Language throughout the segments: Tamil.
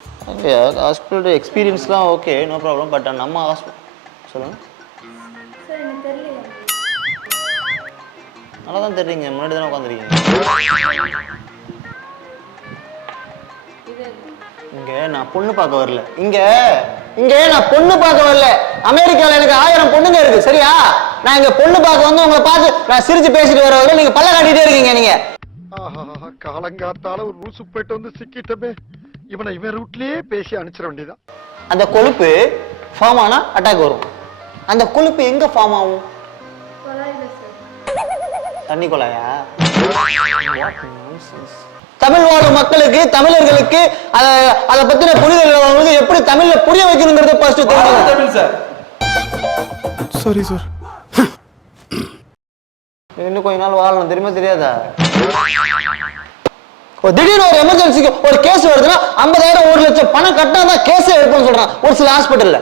ஹாஸ்பிட்டல் எக்ஸ்பீரியன்ஸ்லாம் ஓகே, நோ ப்ராப்ளம். பட் நம்ம ஹாஸ்பிட்டல் சொல்லுங்கள் சார். எனக்கு தெரியலையா? நல்லா தான் தெரியுங்க, முன்னாடி தானே உட்காந்துருக்கீங்க. இங்கே நான் பொண்ணு பார்க்க வரல. இங்கே நான் பொண்ணு பார்க்க வரல. அமெரிக்காவில் எனக்கு 1000 பொண்ணுங்க இருக்கு, சரியா? நான் இங்கே பொண்ணு பார்க்க வந்து உங்களை பார்த்து நான் சிரிச்சு பேசிட்டு வர வரைக்கும் நீங்கள் பல்ல காட்டிகிட்டே இருக்கீங்க. நீங்கள் காலங்காத்தால ஒரு ரூசு போயிட்டு வந்து சிக்கிட்டமே. இவன் ரூட்லயே பேசி அனுப்பிச்சிட வேண்டியதான். அந்த கொழுப்பு ஃபார்ம் ஆனால் அட்டாக் வரும். அந்த கொழுப்பு எங்கே ஃபார்ம் ஆகும்? கொலாயில சார். தண்ணி கொலாயா? தமிழ் வாழும் மக்களுக்கு, தமிழர்களுக்கு அதை பத்தின புரிதல் உள்ளவங்களுக்கு எப்படி தமிழ்ல புரிய வைக்கணுங்கிறத ஃபர்ஸ்ட் தெரிஞ்சுக்கணும். தமிழ் சார். Sorry sir. இன்னும் கொஞ்ச நாள் வாழணும், தெரியுமா தெரியாதா? திடீர்னு ஒரு எமர்ஜென்சிக்கு ஒரு கேஸ் வருதுன்னா 50,000 1 லட்சம் பணம் கட்டினா தான் கேஸே எடுப்போம்னு சொல்றான் ஒரு சில ஹாஸ்பிட்டல்ல.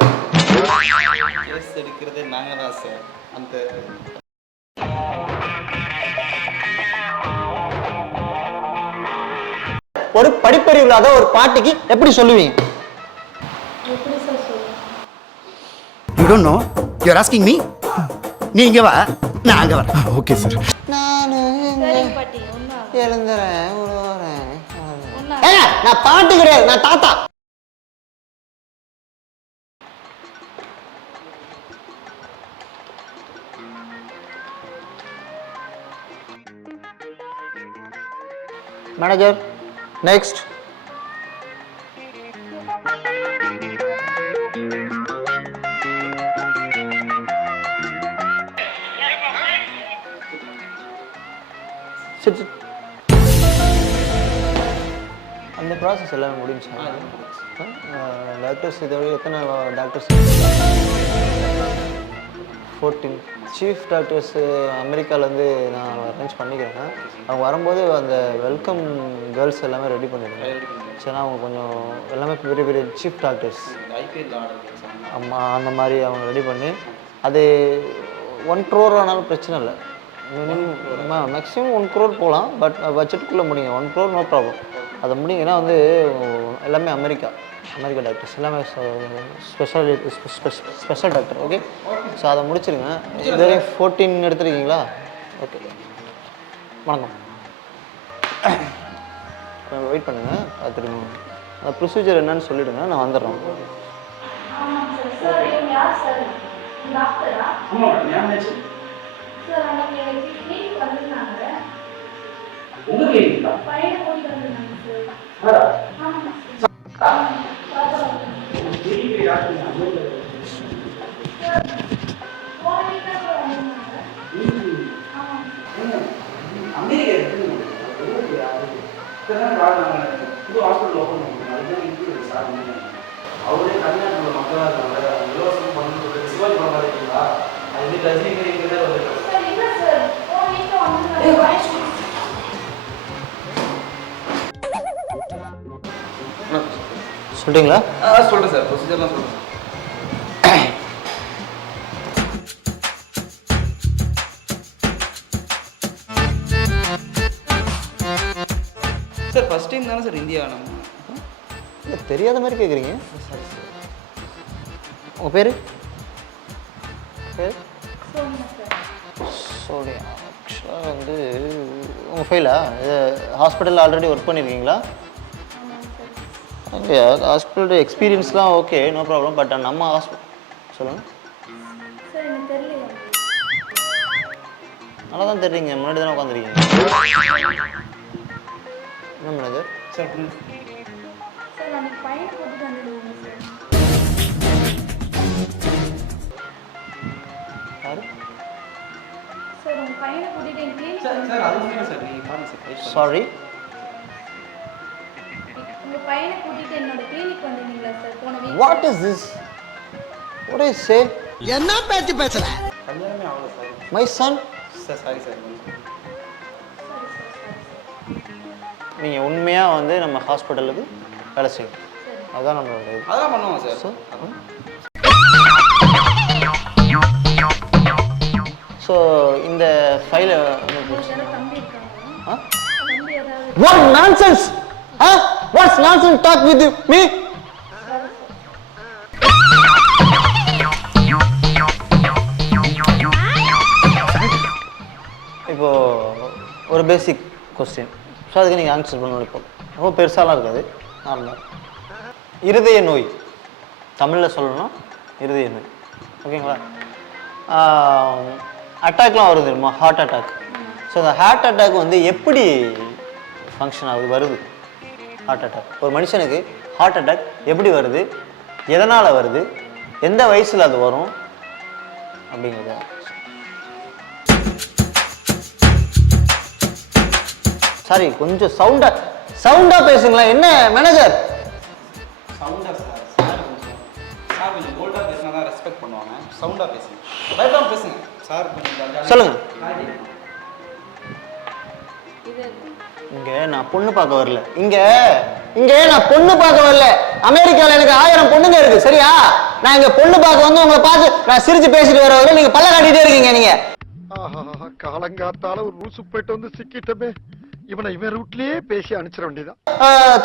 கேஸ் எடுக்கிறதே நாங்க தான் சார். அந்த ஒரு படிப்பறிவு இல்லாத ஒரு பாட்டிக்கு எப்படி சொல்லுவீங்க? எப்படி சார் சொல்லுங்க? You don't know? You're asking me? நீ இங்க வா, நான் அங்க வரேன். Okay sir. சரிங்க பாட்டி. ஒண்ணா எழுந்துறேன். ஒண்ணா. நான் பாட்டு கிடையாது, நான் தாத்தா. Manager next. அந்த ப்ராசஸ் எல்லாமே முடிஞ்சு டாக்டர்ஸ் இதோட எத்தனை டாக்டர்ஸ்? 14 சீஃப் டாக்டர்ஸ் அமெரிக்காவிலேருந்து நான் அரேஞ்ச் பண்ணிக்கிறேன். அவங்க வரும்போது அந்த வெல்கம் கேர்ள்ஸ் எல்லாமே ரெடி பண்ணிடுங்க. சரி, அவங்க கொஞ்சம் எல்லாமே பெரிய பெரிய சீஃப் டாக்டர்ஸ் ஆமாம், அந்த மாதிரி அவங்க ரெடி பண்ணி அது 1 crore ஆனாலும் பிரச்சனை இல்லை. மினிமம் மேக்ஸிமம் 1 crore போகலாம். பட் பட்ஜெட்டுக்குள்ளே முடியுங்க. 1 crore நோ ப்ராப்ளம். அதை முடிங்கன்னா வந்து எல்லாமே அமெரிக்கா டாக்டர்ஸ் எல்லாமே ஸ்பெஷல் டாக்டர். ஓகே, ஸோ அதை முடிச்சிருங்க. இது வரைக்கும் 14 எடுத்துருக்கீங்களா? ஓகே, வணக்கம். வெயிட் பண்ணுங்கள், பார்த்துருங்க. அந்த ப்ரொசீஜர் என்னன்னு சொல்லிவிடுங்க, நான் வந்துடுறேன். சார் இவங்க யார் சார்? டாக்டரா? சார் அன்னைக்கு எனக்கு கிளினிக் வந்திருந்தாங்க. உங்க கிளினிக்கா? பையனை கூட்டிட்டு வந்திருந்தாங்க சார். ஆமாம் சார். கிளினிக் டாக்டர் சார் போன வீக் தான் சார் வந்திருந்தாங்க. ஆமாம் அமெரிக்கா புது ஹாஸ்பிட்டல் ஓப்பன் பண்ணுறாங்க. அதுதான் இன்க்ளூட் சார். அவரே தமிழ்நாட்டில் மக்களாக இருக்காங்க. இலவசம் பண்ணணும் சிவாஜி படம் பார்த்தீங்களா? அது ரஜினிங்கிறதே வந்து சார் இல்லை சார். போன வீக் வந்திருந்தாங்க. சொல்லிட்டீங்களா? சொல்கிறேன் சார். ப்ரொசீஜர்லாம் சொல்கிறேன் சார். ஃபர்ஸ்ட் டைம் தானே சார் இந்தியா நம்ம? இல்லை, தெரியாத மாதிரி கேட்குறீங்க. உங்கள் பேர்? சோனியா சார். சோனியா. ஆக்சுவலாக வந்து உங்கள் ஃபைலா? இது ஹாஸ்பிட்டலில் ஆல்ரெடி ஒர்க் பண்ணியிருக்கீங்களா? ஆமாம் சார். ஹாஸ்பிட்டல் எக்ஸ்பீரியன்ஸ்லாம் ஓகே, நோ ப்ராப்ளம். பட் நம்ம ஹாஸ்பிட்டல் சொல்லுங்கள் சார். எனக்கு தெரியலையா? நல்லா தான் தெரியுங்க, முன்னாடி தானே உட்காந்துருக்கீங்க. என்ன மேனேஜர்? சார். சார் அன்னைக்கு பையனை கூட்டிட்டு வந்துடுவோங்க சார். யாரு? சார் உங்கள் பையனை கூட்டிட்டு என் கிளினிக் சார் அது உண்மையா சார்? நீங்கள் பாருங்க சார். சாரி, உங்கள் பையனை கூட்டிட்டு என்னோட கிளினிக் வந்தீங்களா சார் போன week? What is this? What is சே? என்ன பேச்சு பேசுற? கல்யாணமே ஆகல sir. My son. Sir sorry sir. நீங்கள் உண்மையாக வந்து நம்ம ஹாஸ்பிட்டலுக்கு வேலை செய்யணும். அதுதான் நம்மளோட இது. அதெல்லாம் பண்ணுவோம் சார். ஸோ இந்த ஃபைலை உங்களுக்கு யாராவது தம்பி இருக்காங்க? தம்பி ஏதாவது? What nonsense? Huh? What's nonsense talk with me? ஒரு பேசிக் கொஸ்டின். ஸோ அதுக்கு நீங்கள் ஆன்சர் பண்ணணும். இப்போ ரொம்ப பெருசாலாம் இருக்காது, நார்மலாக. இருதய நோய் தமிழில் சொல்லணும், இருதய நோய். ஓகேங்களா? அட்டாக்லாம் வருது தெரியுமா, ஹார்ட் அட்டாக். ஸோ அந்த ஹார்ட் அட்டாக் வந்து எப்படி ஃபங்க்ஷன் ஆகுது, வருது ஹார்ட் அட்டாக்? ஒரு மனுஷனுக்கு ஹார்ட் அட்டாக் எப்படி வருது, எதனால் வருது, எந்த வயசில் அது வரும் அப்படிங்கிறத. சாரி, கொஞ்சம் சவுண்டா பேசுங்களா. என்ன மேனேஜர்? சவுண்டா சார், சார் கொஞ்சம் போல்டாக பேசினா தான் ரெஸ்பெக்ட் பண்ணுவாங்க. சவுண்டாக பேசுங்க, பயப்படாமல் பேசுங்க சார். கொஞ்சம் சொல்லுங்க. இங்க நான் பொண்ணு பார்க்க வரல. இங்க நான் பொண்ணு பார்க்க வரல. அமெரிக்கால எனக்கு 1000 பொண்ணுங்க இருக்கு, சரியா? நான் இங்க பொண்ணு பார்க்க வந்து உங்களை பார்த்து நான் சிரிச்சு பேசிட்டு வர வரை நீங்க பல்ல காட்டிட்டே இருக்கீங்க. நீங்க காலங்காத்தால ஒரு ரூசு போயிட்டு வந்து சிக்கிட்டமே, இவனை இவன் ரூட்லயே பேசி அனுப்பிச்சிட வேண்டியதான்.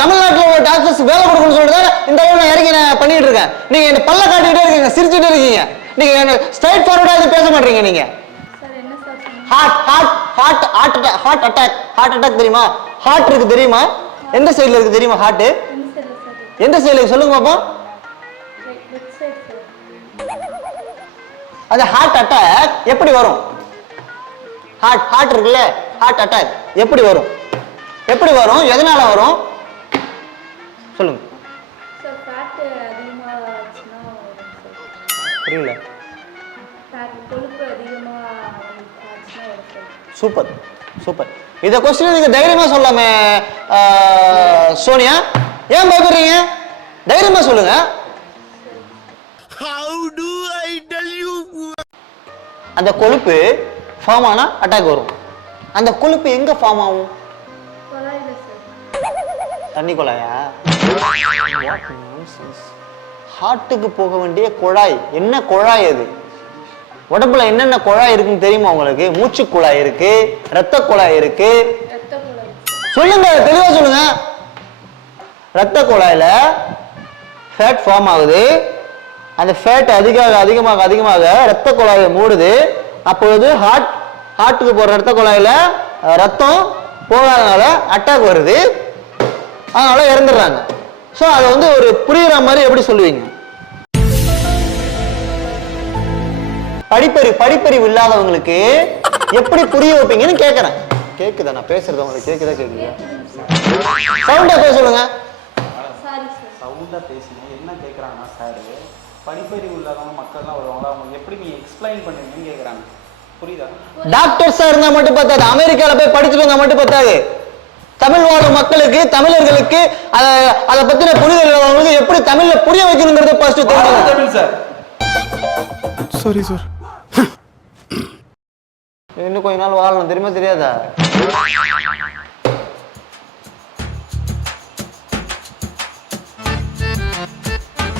தமிழ்நாட்டுல உள்ள டாக்டர்ஸ் வேலை கொடுக்கணும்னு சொல்லிட்டு இந்த அளவு நான் இறங்கி நான் பண்ணிட்டு இருக்கேன். நீங்க என்ன பல்ல காட்டிட்டே இருக்கீங்க, சிரிச்சுட்டே இருக்கீங்க. நீங்க ஸ்ட்ரைட் ஃபார்வர்டா இது பேச மாட்டீங்க. நீங்க ஹார்ட் அட்டாக் தெரியுமா? ஹார்ட் இருக்கு தெரியுமா? எந்த சைடுல இருக்கு தெரியுமா? ஹார்ட் எந்த சைடுல சொல்லுங்க பாப்போம். அது ஹார்ட் அட்டாக் எப்படி வரும்? ஹார்ட் இருக்குல்ல, ஹார்ட் அட்டாக் எப்படி வரும்? எப்படி வரும், எதனால வரும் சொல்லுங்க. புரியல. Super super. இத क्वेश्चन நீங்க தைரியமா சொல்லாமே சோனியா, ஏன் பயப்படுறீங்க? தைரியமா சொல்லுங்க. How do I tell you? அந்த கொழுப்பு ஃபார்ம் ஆனா அட்டாக் வரும். அந்த கொழுப்பு எங்க ஃபார்ம் ஆகும்? தண்ணி குழாயா? ஹார்ட்டுக்கு போக வேண்டிய குழாய். என்ன குழாய் அது? உடம்புல என்னென்ன குழாய் இருக்குன்னு தெரியுமா உங்களுக்கு? மூச்சு குழாய் இருக்கு, ரத்த குழாய் இருக்கு. சொல்லுங்க, தெளிவா சொல்லுங்க. ரத்த குழாயில ஃபேட் ஃபார்ம் ஆகுது. அந்த ஃபேட் அதிகமாக ரத்த குழாயை மூடுது. அப்பொழுது ஹார்ட்டுக்கு போற ரத்த குழாயில ரத்தம் போகாதனால அட்டாக் வருது, அதனால இறந்துடுறாங்க. ஸோ அதை வந்து ஒரு புரியுற மாதிரி எப்படி சொல்லுவீங்க? படிப்பறிவு இல்லாதவங்களுக்கு எப்படி புரிய வைப்பீங்கன்னு கேட்கறேன். கேக்குதா நான் பேசுறது உங்களுக்கு? கேக்குதா? கேக்குதா? சவுண்டா பேச சொல்லுங்க. சவுண்டா பேசுங்க. என்ன கேட்குறாங்கன்னா சார், படிப்பறிவு இல்லாதவங்க மக்கள்லாம் வருவாங்களா, அவங்க எப்படி நீங்க எக்ஸ்பிளைன் பண்ணுவீங்கன்னு கேட்குறாங்க. புரியுதா? டாக்டர்ஸா இருந்தா மட்டும் பத்தாது, அமெரிக்கால போய் படிச்சுட்டு இருந்தா மட்டும் பத்தாது. தமிழ் வாழும் மக்களுக்கு, தமிழர்களுக்கு அதை பத்தின புரிதல் இல்லாதவங்களுக்கு எப்படி தமிழ்ல புரிய வைக்கணுங்கிறது ஃபர்ஸ்ட் தெரியும். தமிழ் சார். Sorry sir. இன்னும் கொஞ்ச நாள் வாழணும், தெரியுமா தெரியாதா?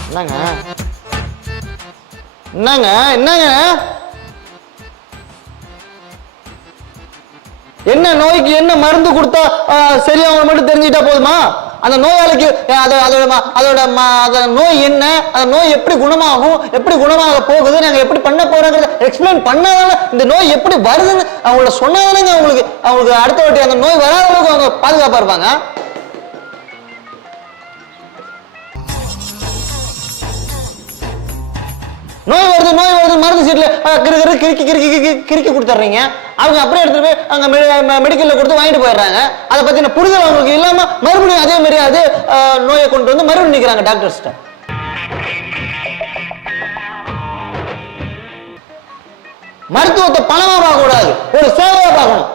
என்னங்க என்னங்க என்னங்க என்ன நோய்க்கு என்ன மருந்து கொடுத்தா சரியாஅவங்க மட்டும் தெரிஞ்சுக்கிட்டா போதுமா? அந்த நோயாளிக்கு அதோட நோய் என்ன, அந்த நோய் எப்படி குணமாகும், எப்படி குணமாக போகுது, நாங்க எப்படி பண்ண போறோங்கிறத எக்ஸ்பிளைன் பண்ணாதானே இந்த நோய் எப்படி வருதுன்னு அவங்கள சொன்னாதானேங்க அவங்களுக்கு அடுத்த வாட்டி அந்த நோய் வராத அளவுக்கு அவங்க பாதுகாப்பா இருப்பாங்க. நோய் வருது மருந்து சீட்ல கிறுக்கி கொடுத்துட்றீங்க. அவங்க அப்படியே எடுத்துட்டு போய் அங்க மெடிக்கல்ல கொடுத்து வாங்கிட்டு போயிடுறாங்க. அதை பத்தின புரிதல் அவங்களுக்கு இல்லாம மறுபடியும் அதே மாதிரி அது நோயை கொண்டு வந்து மறுபடியும் நிக்கிறாங்க டாக்டர்ஸ்ட. மருத்துவத்தை பணமா பார்க்க கூடாது, ஒரு சேவையா பார்க்கணும்.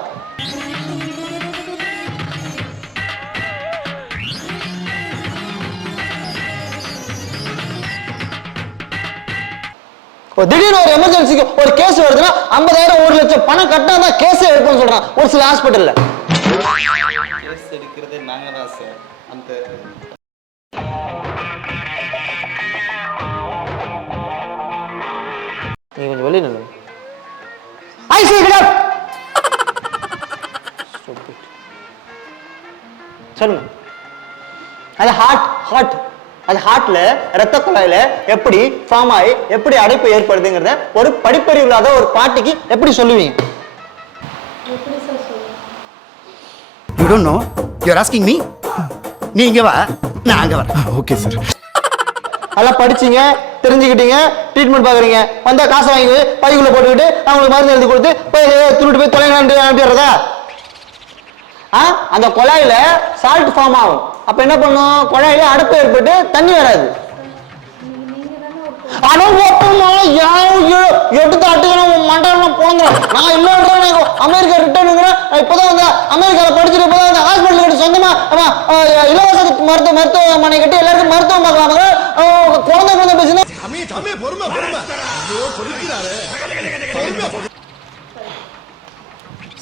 திடீர்னு ஒரு எமர்ஜென்சிக்கு ஒரு கேஸ் வருதுன்னா 50,000 1 லட்சம் பணம் கட்டினா தான் கேஸே எடுப்போம்னு சொல்றான் ஒரு சில ஹாஸ்பிட்டல்ல. கேஸ் எடுக்கிறதே நாங்க தான் சார். அந்த நீ கொஞ்சம் வெளியே நில்லு. ஐ சீ கிட். சொல்லுங்க. அது ஹார்ட்ல ரத்த குழாயில எப்படி ஃபார்ம் ஆகி எப்படி அடைப்பு ஏற்படுதுங்கிறத ஒரு படிப்பறிவு இல்லாத ஒரு பாட்டிக்கு எப்படி சொல்லுவீங்க? You don't know you are asking me நீ இங்க வா நான் அங்க வரேன். Okay sir. நல்லா படிச்சீங்க, தெரிஞ்சுக்கிட்டீங்க, ட்ரீட்மெண்ட் பார்க்குறீங்க, வந்தால் காசை வாங்கி பைக்குள்ளே போட்டுக்கிட்டு அவங்களுக்கு மருந்து எழுதி கொடுத்து போய் துருட்டு போய் தொலைங்கன்னு அனுப்பிடுறதா? அந்த குழாயில சால்ட் ஃபார்ம் ஆகும். அப்ப என்ன பண்ணும்? குழாயில அடைப்பு ஏற்பட்டு தண்ணி வராது. எடுத்து அட்டுக்கணும் மண்டலம் போனோம். நான் இல்லைன்றேன், அமெரிக்கா ரிட்டர்னுங்கிறேன். இப்பதான் வந்து அமெரிக்கால படிச்சுட்டு இப்பதான் வந்து ஹாஸ்பிட்டல் கட்டி சொந்தமா இலவச மருத்துவமனை கட்டி எல்லாருக்கும் மருத்துவம் பார்க்கலாமா? குழந்தை பேசுனா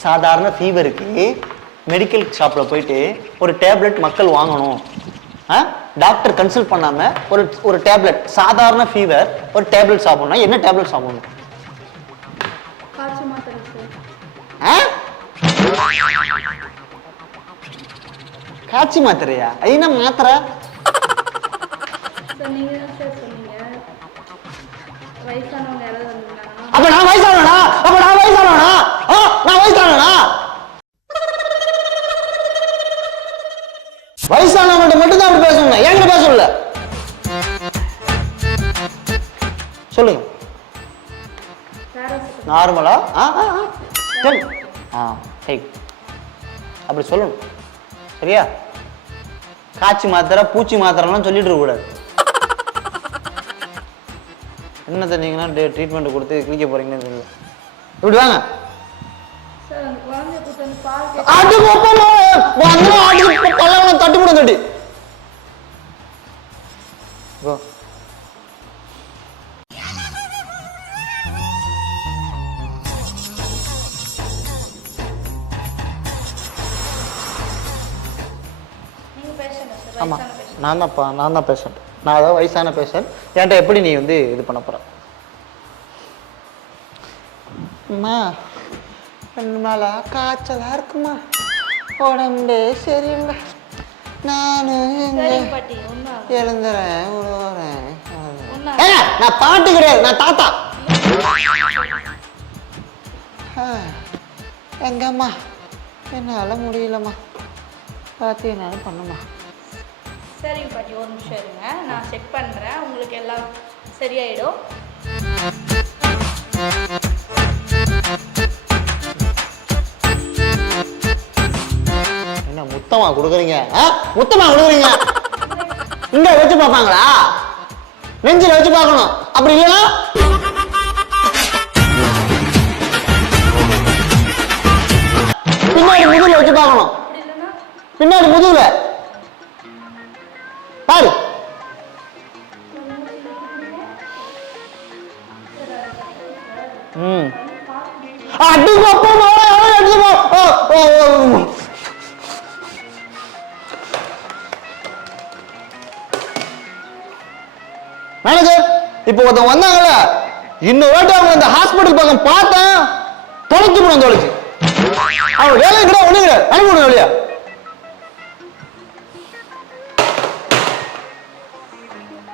சாதாரண ஃபீவருக்கு மெடிக்கல் ஷாப்பில் போயிட்டு ஒரு டேப்லெட் மக்கள் வாங்கணும். டாக்டர் கன்சல்ட் பண்ணாம ஒரு டேப்லெட், சாதாரண ஃபீவர் ஒரு டேப்லெட் சாப்பிடணும். என்ன டேப்லெட் சாப்பிடணும்? காய்ச்சி மாத்திரையா? என்ன மாத்திரை? அப்ப நான் வயசானவனா? வயசானவங்கள்ட்ட மட்டும் தான் அப்படி பேசணும், என்கிட்ட பேசல. சொல்லுங்க. நார்மலா? அப்படி சொல்லணும், சரியா? காய்ச்சி மாத்திரை பூச்சி மாத்திரைலாம் சொல்லிட்டு இருக்க கூடாது. என்ன தெரிஞ்சீங்கன்னா ட்ரீட்மெண்ட் கொடுத்து கிளிக்க போறீங்கன்னு தெரியல. இப்படி வாங்க. தட்டி போடும் தட்டி. ஆமா, நான் தான் பேஷண்ட். நான் அதாவது வயசான பேஷண்ட். என்கிட்ட எப்படி நீ வந்து இது பண்ண போற? அம்மா ரெண்டு நாளா காய்ச்சலா இருக்குமா, உடம்பே சரியில்லை, நானும் எழுந்துறேன். நான் பாட்டு கிடையாது, நான் தாத்தா. எங்கம்மா என்னால முடியலம்மா, பார்த்து என்னால பண்ணுமா. சரிங்க பாட்டி, ஒரு நிமிஷம் இருங்க, நான் செக் பண்ணுறேன், உங்களுக்கு எல்லாம் சரியாயிடும். என்ன முத்தமா கொடுக்குறீங்க? முத்தமா கொடுக்குறீங்க? இங்க வச்சு பார்ப்பாங்களா? நெஞ்சில வச்சு பார்க்கணும். அப்படி இல்லைன்னா பின்னாடி முதுகுல வச்சு பார்க்கணும். பின்னாடி முதுகுல பாரு. மேனேஜர், இப்போ ஒருத்தவங்க வந்தாங்கல்ல, இன்னொரு வாட்டி அவங்க இந்த ஹாஸ்பிட்டல் பக்கம் பார்த்தேன், தொலைச்சு போன தொலைச்சு. அவங்க வேலை கிடையாது, ஒண்ணு கிடையாது, அனுப்பிவிடுங்க வெளியா.